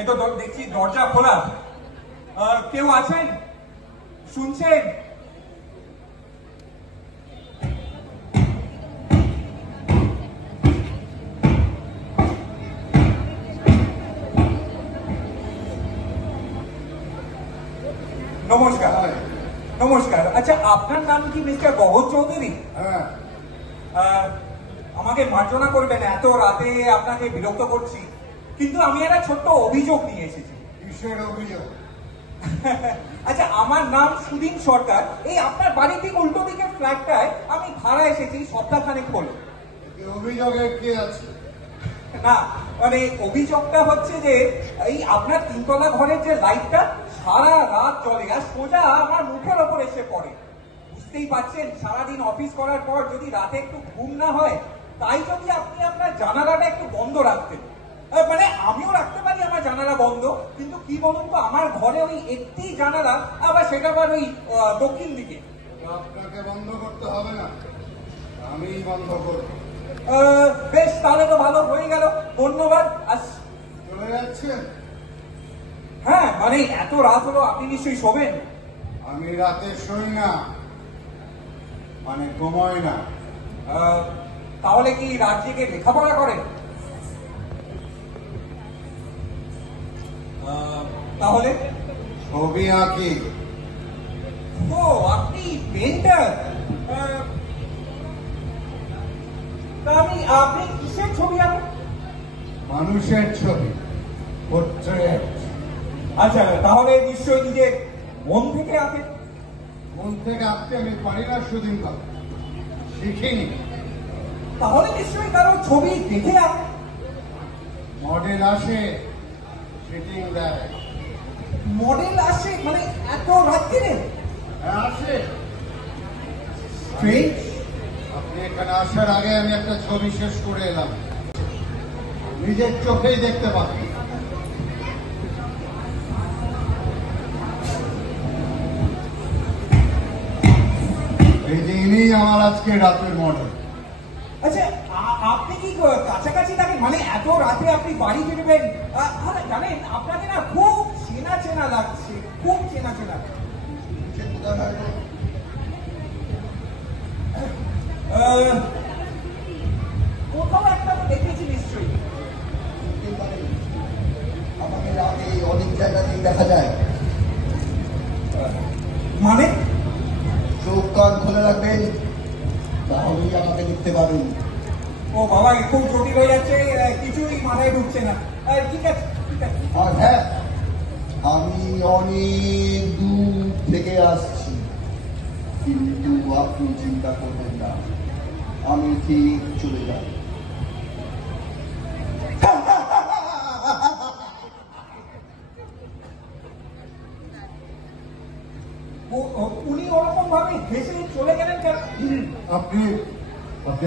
এই তো দেখছি দরজা খোলা। কেউ আছেন? শুনছেন? নমস্কার। নমস্কার। আচ্ছা, আপনার নাম কি মিস্টার গহর চৌধুরী? হ্যাঁ। আমাকে মার্জনা করবেন, এত রাতে আপনাকে বিরক্ত করছি, কিন্তু আমি একটা ছোট্ট অভিযোগ নিয়ে এসেছি। কিসের অভিযোগ? আচ্ছা, আমার নাম সুদীন সরকার। এই আপনার বাড়ি ঠিক উল্টো দিকের ফ্ল্যাটটায় আমি ভাড়া এসেছি সপ্তাহখানেক হলো। অভিযোগে কি আছে? না, মানে অভিযোগটা হচ্ছে যে এই আপনার তিনতলা ঘরের যে লাইটটা সারা রাত চলে আর সোজা আমার মুখের ওপর এসে পড়ে। বুঝতেই পারছেন, সারাদিন অফিস করার পর যদি রাতে একটু ঘুম না হয়, তাই যদি আপনি আপনার জানালাটা একটু বন্ধ রাখতেন। মানে আমিও রাখতে পারি আমার জানালা বন্ধ, কিন্তু কি বলুন তো, আমার ঘরে ওই একটি জানালা, আবার সেটা আবার ওই দক্ষিণ দিকে। আপনাকে বন্ধ করতে হবে না, আমি বন্ধ করব। বেশ, তাহলে তো ভালো হয়ে গেল, ধন্যবাদ। চলে যাচ্ছেন? হ্যাঁ, মানে এত রাত হলো, আপনি নিশ্চয়ই শোবেন। আমি রাতে শুই না, মানে ঘুমোই না। তাহলে কি রাত জেগে লেখাপড়া করেন? তাহলে ছবি আঁকি। ও, আপনি পেন্টার? আপনি কিসের ছবি আঁকেন? মানুষের ছবি, পোর্ট্রেট। আচ্ছা, তাহলে নিশ্চয়ই নিজের মন থেকে আঁকেন। মন থেকে আঁকতে আমি পারি না সুদিন বাবু, শিখিনি। তাহলে নিশ্চয়ই কারো ছবি দেখে আঁকেন। মডেল আসে, ফিটিং দেয়। মডেল আসে মানে এত রাত্রিরে? হ্যাঁ, আসে। স্ট্রেঞ্জ। আপনি এখানে আসার আগে আমি একটা ছবি শেষ করে এলাম, নিজের চোখেই দেখতে পাচ্ছি। এই যে ইনি আমার আজকে রাতের মডেল। আচ্ছা, আপনি কি কাছাকাছি থাকেন? মানে এত রাতে আপনি বাড়ি ফিরবেন? জানেন, আপনাকে না খুব চেনা চেনা লাগছে, খুব চেনা চেনা। কোথাও একটা তো দেখেছি নিশ্চয়ই। আমাকে রাতে অনেক জায়গাতেই দেখা যায়। মানে চোখ কান খুলে রাখবেন, তাহলেই আমাকে দেখতে পাবেন। ও বাবা, খুব জটিল হয়ে যাচ্ছে, কিছুই মাথায় ঢুকছে না। ঠিক আছে, ঠিক আছে। আর হ্যাঁ, আমি অনেক দূর থেকে আসছি, কিন্তু আপনি চিন্তা করবেন না, আমি ঠিক চলে যাব। উনি ওরকম ভাবে হেসে চলে গেলেন কেন? আপনি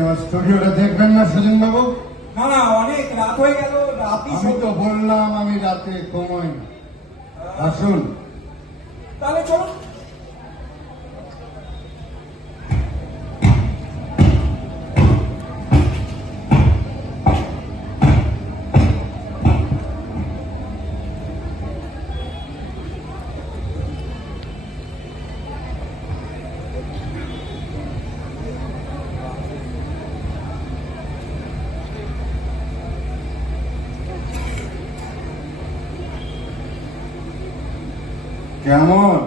আমার স্টুডিওটা দেখবেন না সুদিন বাবু? না না, অনেক রাত হয়ে গেল। আমি তো বললাম আমি রাতে ঘুমোই না। আসুন। তাহলে চলুন। কেমন?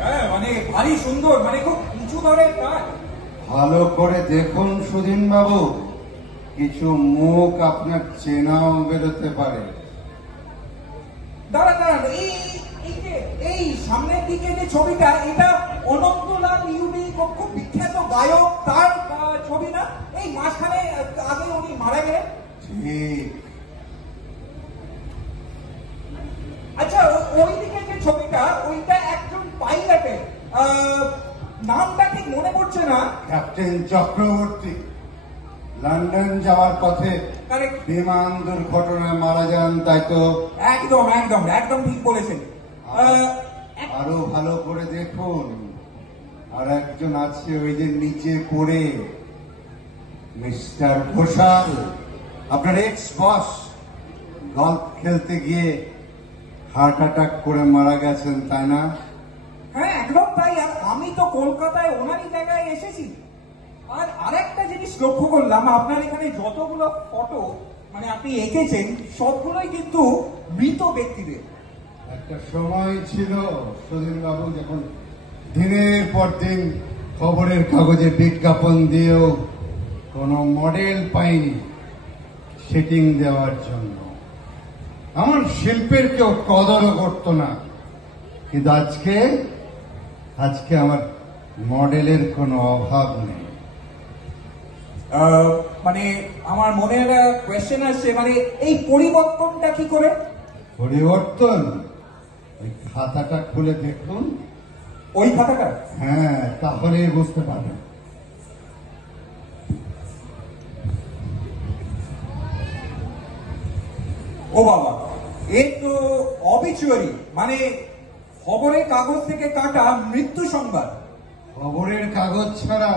হ্যাঁ, মানে ভারী সুন্দর, মানে খুব উঁচু ধরে কাজ। ভালো করে দেখুন সুদিন বাবু, কিছু মুখ আপনার চেনাও বেরোতে পারে। দাঁড়ান দাঁড়ান, এই সামনের দিকে যে ছবিটা, এটা অনন্তলাল ইউবি, খুব বিখ্যাত গায়ক, তার ছবি না? এই মাঝখানে আগে উনি মারা গেলেন। ঠিক। আচ্ছা, ওই দিকে যে ছবিটা, ওইটা একজন পাইলটের, নামটা ঠিক মনে পড়ছে না। ক্যাপ্টেন চক্রবর্তী লন্ডন যাওয়ার পথে কারেক্ট। বিমান দুর্ঘটনায় মারা যান, তাই তো? একদম একদম একদম ঠিক বলেছেন। আরো ভালো করে দেখুন, আর একজন আছে ওই যে নিচে পড়ে, মিস্টার ঘোষাল। আপনার এক্স বস গলফ খেলতে গিয়ে হার্ট অ্যাটাক করে মারা গেছেন, তাই না? হ্যাঁ একদম তাই। আর আমি তো কলকাতায় ওনারই জায়গায় এসেছি। আর আরেকটা জিনিস লক্ষ্য করলাম, আপনার এখানে যতগুলো ফটো মানে আপনি এঁকেছেন সবগুলোই কিন্তু মৃত ব্যক্তিদের। একটা সময় ছিল সুধীর বাবু, যখন দিনের পর দিন খবরের কাগজে বিজ্ঞাপন দিয়েও কোনো মডেল পাইনি সেটিং দেওয়ার জন্য। আমার শিল্পের কেউ কদরও করতো না, কিন্তু আজকে আমার মডেলের কোনো অভাব নেই। মানে আমার মনে একটা কোয়েশ্চেন আসছে, মানে এই পরিবর্তনটা কি করে? পরিবর্তন ওই খাতাটা খুলে দেখুন। ওই খাতাটা? হ্যাঁ, তাহলেই বুঝতে পারবেন। ও বাবা, এ তো অবিচুয়ারি, মানে খবরের কাগজ থেকে কাটা মৃত্যু সংবাদ। খবরের কাগজ ছাড়া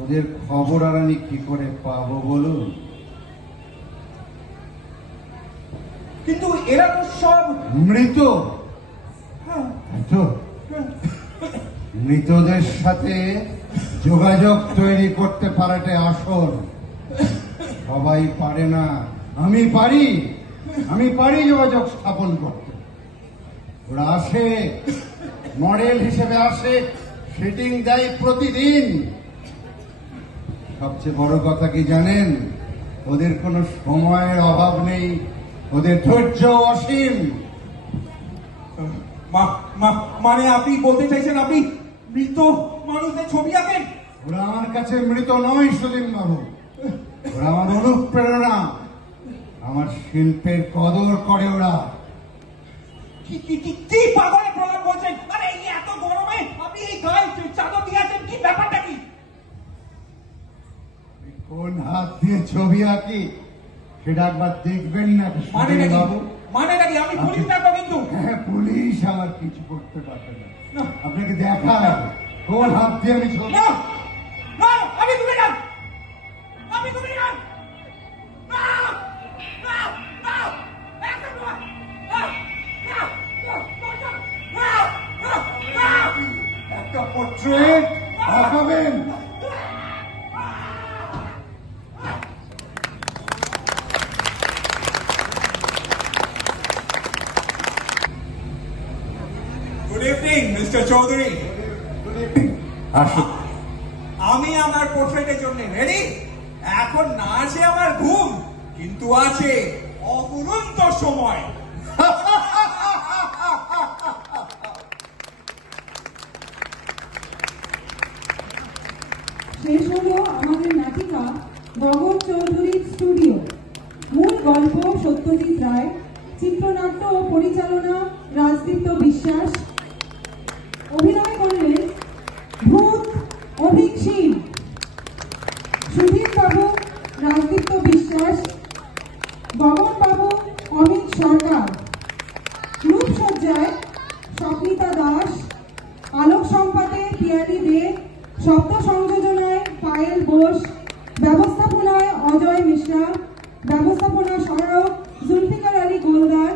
ওদের খবর আর আমি কি করে পাবো বলুন? কিন্তু এরা তো সব মৃত। হ্যাঁ, তাই তো, মৃতদের সাথে যোগাযোগ তৈরি করতে পারাটাই আসল। সবাই পারে না, আমি পারি যোগাযোগ স্থাপন করতে। ওরা আসে, মডেল হিসেবে আসে, শুটিং দেয় প্রতিদিন। সবচেয়ে বড় কথা কি জানেন? ওদের কোনো সময়ের অভাব নেই, ওদের ধৈর্য অসীম। মানে আপনি বলতে চাইছেন আপনি মৃত মানুষদের ছবি আঁকেন? ওরা আমার কাছে মৃত নয় সলিম বাবু, ওরা আমার অনুপ্রেরণা, আমার শিল্পের কদর করে ওরা। কি পাগলে প্রয়োগ করছেন? আরে এই এত গরমে আপনি এই গায়ে চাদর দিয়ে আছেন, কি ব্যাপারটা কি? কোন হাত দিয়ে ছবি আঁকি সেটা একবার দেখবেন না মানে বাবু? মানে নাকি আমি পুলিশ ডাকবো কিন্তু? হ্যাঁ, পুলিশ আমার কিছু করতে পারবে না। আপনাকে দেখায় কোন হাত দিয়ে আমি ছবি। না না, আমি দূরে যান, আমি দূরে যান। না না না, একদম না, না না না, না না, একটা পোর্ট্রেট আঁকাবেন? Good evening mister Chowdhury. আসুন। আমি আমার পোর্ট্রেটের জন্য রেডি। এখন না আছে আমার ঘুম, কিন্তু আছে অফুরন্ত সময়। শেষ হলো আমাদের নাটিকা গগন চৌধুরীর স্টুডিও। মূল গল্প সত্যজিৎ রায়, চিত্রনাট্য ও পরিচালনা রাজদীপ্ত বিশ্বাস। অভিনয় করলেন ভূত অভিক সিং, সুধীর বাবু রাজদীপ্ত বিশ্বাস, গগন বাবু অমিত সরকার। রূপসজ্জায় স্বপ্নিতা দাস, আলোক সম্পাদে পিয়ালি দে, শব্দ সংযোজনায় পায়েল বোস, ব্যবস্থাপনায় অজয় মিশ্রা, ব্যবস্থাপনা সহায়ক জুলফিকার আলী গোলদার,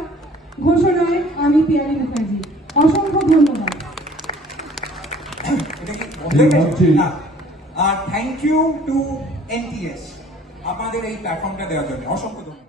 ঘোষণায় আমি পিয়ালি মুখার্জি। অসংখ্য ধন্যবাদ। আর থ্যাংক ইউ টু NTS আমাদের এই প্ল্যাটফর্মটা দেওয়ার জন্য। অসংখ্য ধন্যবাদ।